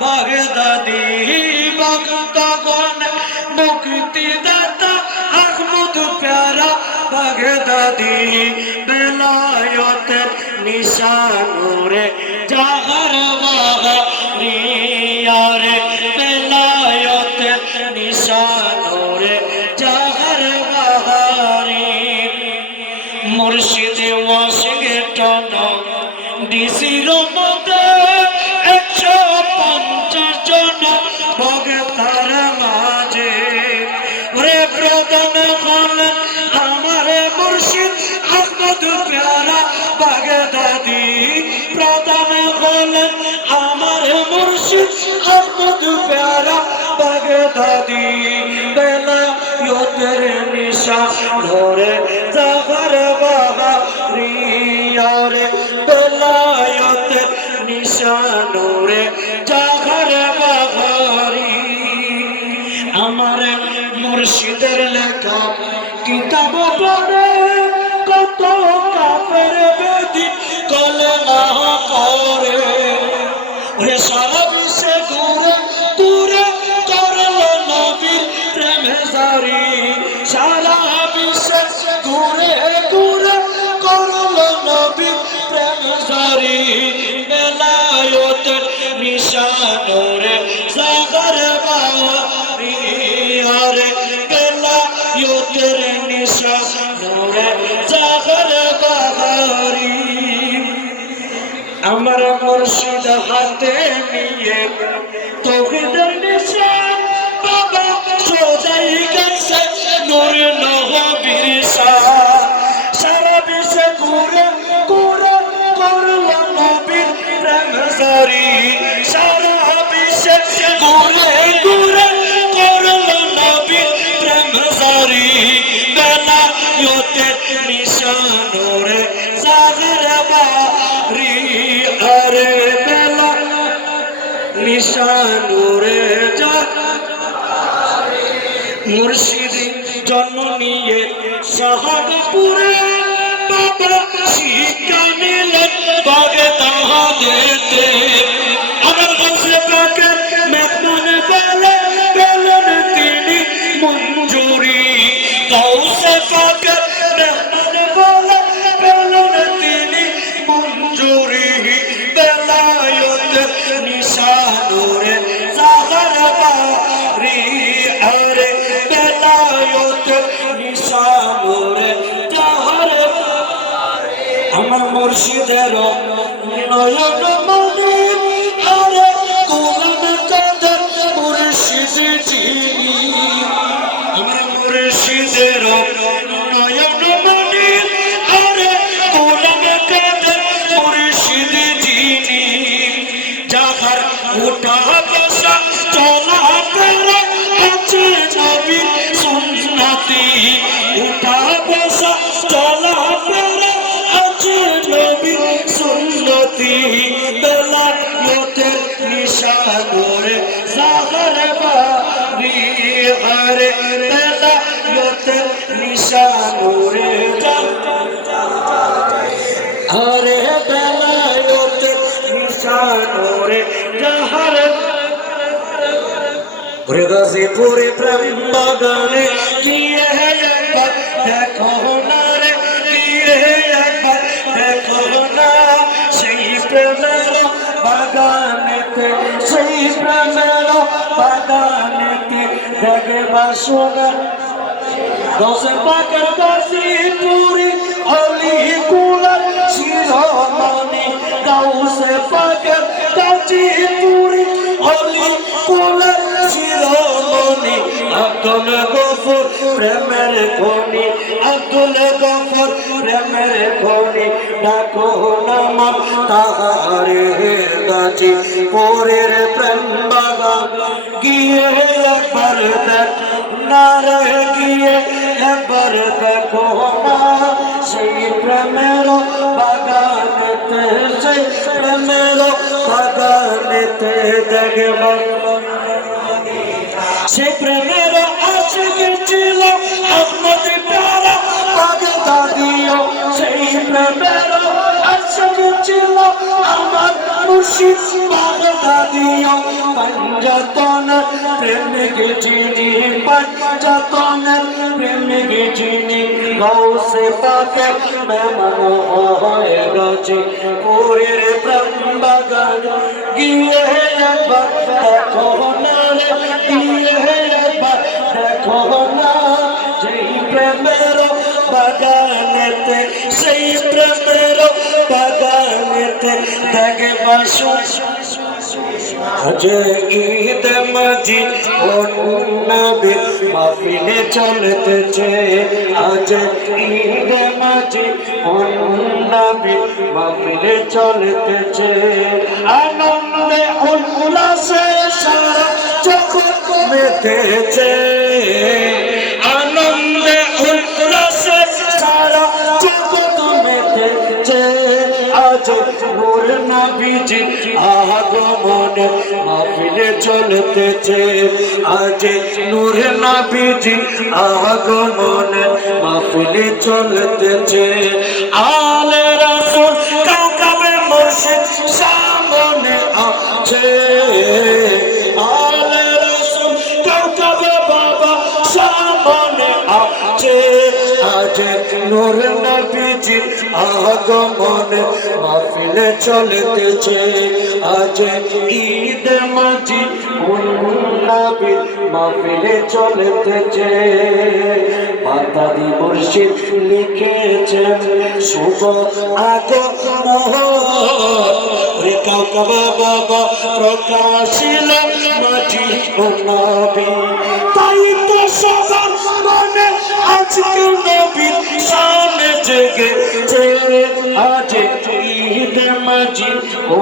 বাগদাদি ভক্তগণ মুক্তিদাতা আহমদ প্যারা বাগদাদি বেলায়েতের নিশানুরে জাহার বাহারিয়ারে বেলায়েতের নিশানুরে জাহার বাহারি মুর্শিদ ওয়াশিংটন ডিসির মধ্যে 150 জন ভক্তের মাঝে ওরে প্রধান হলেন আমার মুর্শিদ আহমদ প্যারা বাগদাদি প্রধান হলেন আমার মুর্শিদ আহমদ প্যারা বাগদাদি বেলায়েতের নিশা ধরে জাহার বাহারিয়ারে বেলায়েতের নিশানুরে জাহার বাহারি আমার মুর্শিদের লেখা কিতাব পড়ে কত কাফের বেদিন কলেমা করে ওরে সারা বিশ্বে ঘুরে ঘুরে করলো নবীর প্রেমে জারি সারা বিশ্বে ঘুরে ঘুরে করলো নবীর প্রেমে জারি বেলায়েতের নিশানুরে জাহার বাহারিয়ারে বেলায়েতের নিশানুরে জাহার বাহারি আমার মুর্শিদ হাতে নিয়ে তৌহিদের নিশান বাবা সোজাই গেছে নূর নবীর শান সারা বিশ্বে ঘুরে ঘুরে করলো নবীর প্রেম জারি সারা বিশ্বে ঘুরে ঘুরে করলো নবীর প্রেম জারি বেলায়েতের নিশানুরে জাহার বাহারিয়ারে বেলায়েতের নিশানুরে মুর্শিদ জন্ম নিয়ে শাহাদপুরে বাবা শিক্ষা নিলেন বাগদাদেতে আমার গাছে পাকে মেহমান পেলেন তিনি মঞ্জুরি গাউসে পাকে মেহমান পেলেন তিনি মঞ্জুরি বেলায়েতের নিশানুরে জাহার বাহারিয়ারে বেলায়েতের নিশানুরে জাহার আমার মুর্শিদের নয়ন মনি আরে কোরআন কাদের মুর্শিদ যিনি আমার মুর্শিদের নয়ন মনি আরে কোরআন কাদের মুর্শিদ যিনি যাহার উঠা বসা চলা ফেরা আছে নবীর সুন্নতি উঠা বসা চলা ফেরা আছে নবীর সুন্নতি বেলায়েতের নিশানুরে জাহার বাহারিয়ারে বেলায়েতের নিশানুরে আরে বেলায়েতের নিশানুরে জাহার ওরে গাজীপুরে প্রেম বাগানে গিয়ে একবার দেখো না রে গিয়ে একবার দেখো না সেই প্রেমের বাগানেতে সেই প্রেমের বাগানেতে দেখবা শোনা দশে পাকের গাজীপুরি অলিগুলার শিরোমণি গাউসে পাকের গাজীপুরি শিরোমণি আব্দুল গফুর প্রেমের খনি আব্দুল গফর প্রেমের খনি ডাকো নাম তাহারে গাছি পরের প্রেম বাগান গিয়ে একবার দেখ না রে গিয়ে একবার দেখো না সেই প্রেমের বাগানেতে সেই প্রেমের বাগানেতে দেখব সে প্রেমের আশিক ছিল আহমদ প্যারা বাগদাদিও সেই প্রেমের আশিক ছিল আমার মুর্শিদ বাগদাদিও পঞ্জাতন প্রেমিক যিনি পঞ্জাতনের প্রেমিক যিনি গৌসে পাকে মেহমান হয়ে গেছে পুরীর প্রেম বাগান গিয়ে একবার দেখো না রে গিয়ে একবার দেখো না যেই প্রেমের বাগানেতে সেই প্রেমের বাগানেতে দেখবা আজ ঈদ মজিদ ও নবী মাহফিলে চলতেছে আজ ঈদ মজিদ ও নবী মাহফিলে চলতেছে আনন্দে উল্লাসে সারা জগৎ মেতেছে আনন্দে উল্লাসে সারা জগৎ মেতেছে আজ নূর নবীজি আগমন মাহফিলে চলতেছে আজ নূর নবীজি আগমন মাহফিলে চলতেছে আলে রাসূল কাউকাবে মুর্শিদ সামনে আছে আলে রাসূল কাউকাবে বাবা সামনে আছে আজ নূর নবীজি আগমন মাহফিলে চলতেছে আজ ঈদ মজিদ নবী মাহফিলে চলতেছে বাগদাদি মুর্শিদ লিখেছেন শুভ আগমন রে কাউকাবে বাবা প্রকাশিল মাটি ও নবী তাই তো সবার মনে আজকে নবীর সামনে জেগেছে আজ ঈদ মজিদ ও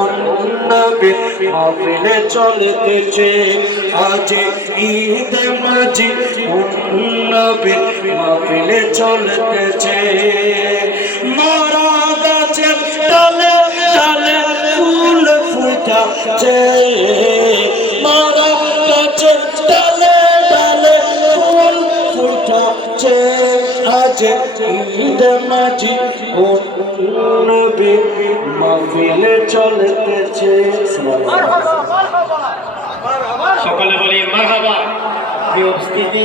নবী মাহফিলে চলতেছে আজ ঈদ মজিদ ও নবী মাহফিলে চলতেছে মারা গাছে ডালে ডালে ফুল ফুটাচ্ছে মারা গাছে ডালে ডালে ফুল ফুটাচ্ছে আজ ঈদ মজিদ ও নবী মাহফিলে চলতেছে সকলে বলি মারহাবা প্রিয় উপস্থিতি